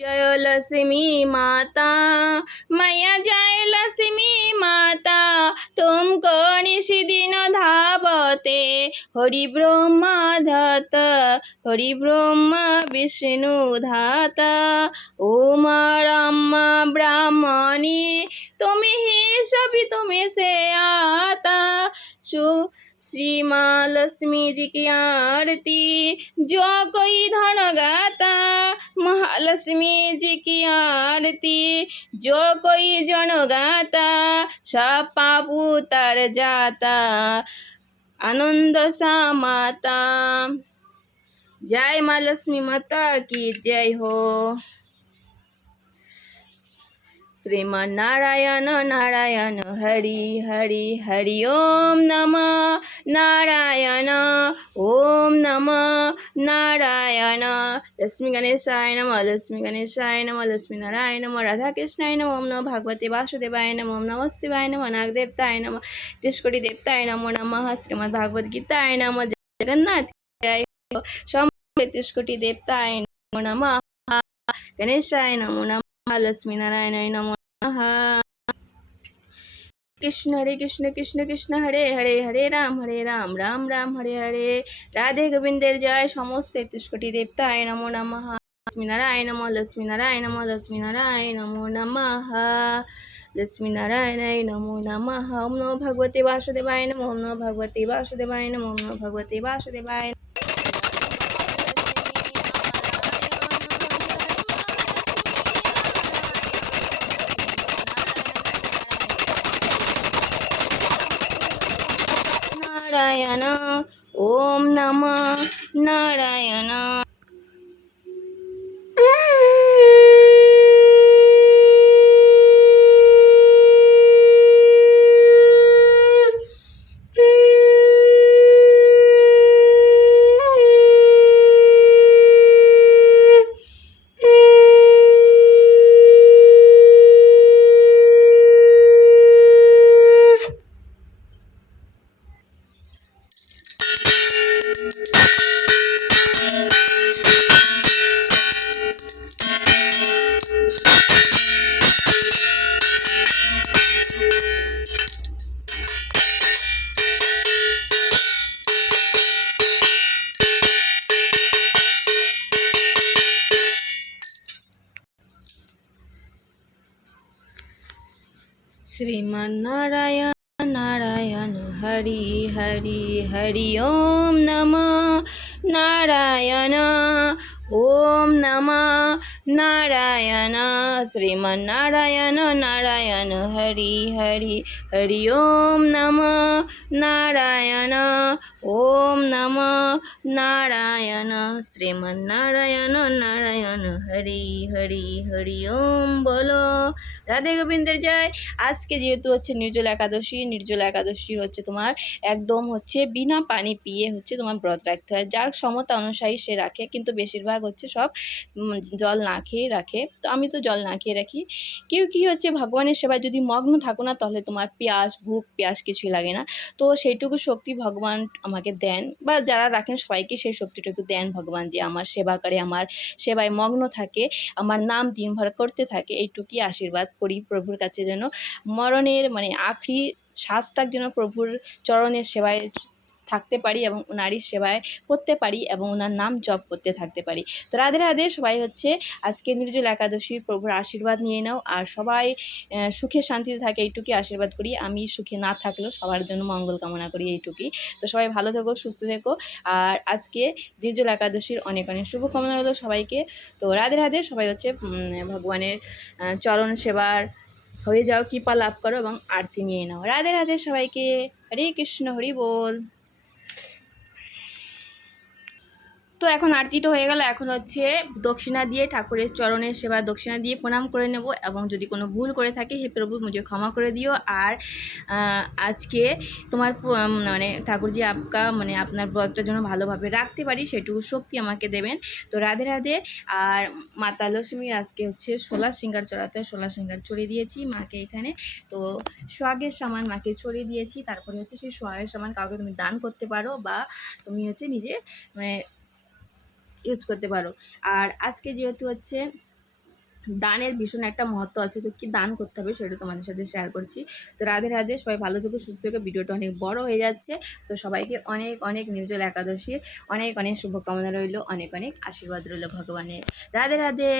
जय लक्ष्मी माता मैया जय लक्ष्मी माता तुमको निशिदिन धावते हरि ब्रह्म धत हरि ब्रह्म विष्णु धाता ओम ब्रह्म ब्राह्मणी तुम्हें ही सभी तुम्हें से आता श्री माँ लक्ष्मी जी की आरती जो कोई धन गाता महालक्ष्मी जी की आरती जो कोई जन गाता सब पाप उतर जाता आनंद सा माता। जय माँ लक्ष्मी माता की जय हो। श्रीमन नारायण नारायण हरि हरि हरि ओम नमः नारायण ओम नमः नारायण। लक्ष्मी गणेशाय नमः लक्ष्मी गणेशाय नमः लक्ष्मी नारायण नमः राधा कृष्णाय नमः ओम नमः भगवते वासुदेवाय नमः ओम नमः शिवाय नमः नागदेवताय नमः तिष्कोटि देवताय नमो नमः श्रीमद् भागवत गीताय नमः जगन्नाथ जय हो। तिष्कोटि देवताय नमो नमः गणेशाय नमो नमः लक्ष्मी नारायणाय नमो कृष्ण हरे कृष्ण कृष्ण कृष्ण हरे हरे हरे राम राम राम हरे हरे। राधे गोविंदेर जय। समस्त 33 कोटि देवताय नमो नमः लक्ष्मी नारायण नमः लक्ष्मी नारायण नमः लक्ष्मी नारायण नमो नमः लक्ष्मी नारायणाय नमो नमः। ओम नमो भगवते वासुदेवाय नमः ओम नमो भगवते वासुदेवाय नमः ओम नमो भगवते वासुदेवाय। नारायण ओम नमः नारायण। श्रीमन्नारायण नारायण हरि हरि हरि ओम नमः नारायण ओम नमः नारायण। श्रीमन्नारायण नारायण हरि हरि हरि ओम नमः नारायण ओम नमः नारायण। श्रीमन्नारायण नारायण हरि हरि हरि ओम। बोलो রাধে গোবিন্দের জয়। আজকে যেহেতু হচ্ছে নির্জলা একাদশী হচ্ছে তোমার একদম হচ্ছে বিনা পানি পিয়ে হচ্ছে তোমার ব্রত রাখতে হয়। যার সমতা অনুযায়ী সে রাখে, কিন্তু বেশিরভাগ হচ্ছে সব জল না খেয়ে রাখে। তো আমি তো জল না খেয়ে রাখি। কেউ কি হচ্ছে ভগবানের সেবায় যদি মগ্ন থাকো না, তাহলে তোমার ভূখ প্যাস কিছুই লাগে না। তো সেইটুকু শক্তি ভগবান আমাকে দেন, বা যারা রাখেন সবাইকে সেই শক্তিটুকু দেন ভগবান, যে আমার সেবা করে, আমার সেবায় মগ্ন থাকে, আমার নাম দিনভর করতে থাকে। এইটুকুই আশীর্বাদ করি প্রভুর কাছে, যেন মরণের আখরি শ্বাস তাক যেন প্রভুর চরণের সেবায় থাকতে পারি এবং ওনারই সেবায় করতে পারি এবং ওনার নাম জপ করতে থাকতে পারি। তো রাধে রাধে। সবাই হচ্ছে আজকে নির্জলা একাদশীর প্রভুর আশীর্বাদ নিয়ে নাও, আর সবাই সুখে শান্তিতে থাকে এইটুকুই আশীর্বাদ করি। আমি সুখে না থাকলেও সবার জন্য মঙ্গল কামনা করি এইটুকুই। তো সবাই ভালো থেকো, সুস্থ থেকো। আর আজকে নির্জলা একাদশীর অনেক অনেক শুভকামনা হলো সবাইকে। তো রাধে রাধে। সবাই হচ্ছে ভগবানের চরণ সেবার হয়ে যাও, কৃপা লাভ করো এবং আরতি নিয়ে নাও। রাধে রাধে সবাইকে। হরে কৃষ্ণ হরি বল। তো এখন আরতিটা হয়ে গেল। এখন হচ্ছে দক্ষিণা দিয়ে ঠাকুরের চরণের সেবা দক্ষিণা দিয়ে প্রণাম করে নেব, এবং যদি কোনো ভুল করে থাকে হে প্রভু মুঝে ক্ষমা করে দিও। আর আজকে তোমার ঠাকুরজি আপনার ব্রতটা যেন ভালোভাবে রাখতে পারি, সেটুকু শক্তি আমাকে দেবেন। তো রাধে রাধে। আর মাতা লক্ষ্মীর আজকে হচ্ছে 16 শৃঙ্গার চড়াতে 16 শৃঙ্গার চড়িয়ে দিয়েছি মাকে এখানে। তো সোহাগের সামান মাকে চড়িয়ে দিয়েছি। তারপরে হচ্ছে সেই সোহাগের সামান কাউকে তুমি দান করতে পারো, বা তুমি হচ্ছে নিজে ইউজ করতে পারো। আর আজকে যেহেতু হচ্ছে দানের ভীষণ একটা মহত্ব আছে, তো কী দান করতে হবে সেটা তোমাদের সাথে শেয়ার করছি। তো রাধে রাধে, সবাই ভালো থেকো, সুস্থ থেকো। ভিডিওটা অনেক বড় হয়ে যাচ্ছে, তো সবাইকে অনেক অনেক নির্জল একাদশীর অনেক অনেক শুভকামনা রইল, অনেক অনেক আশীর্বাদ রইল ভগবানের। রাধে রাধে।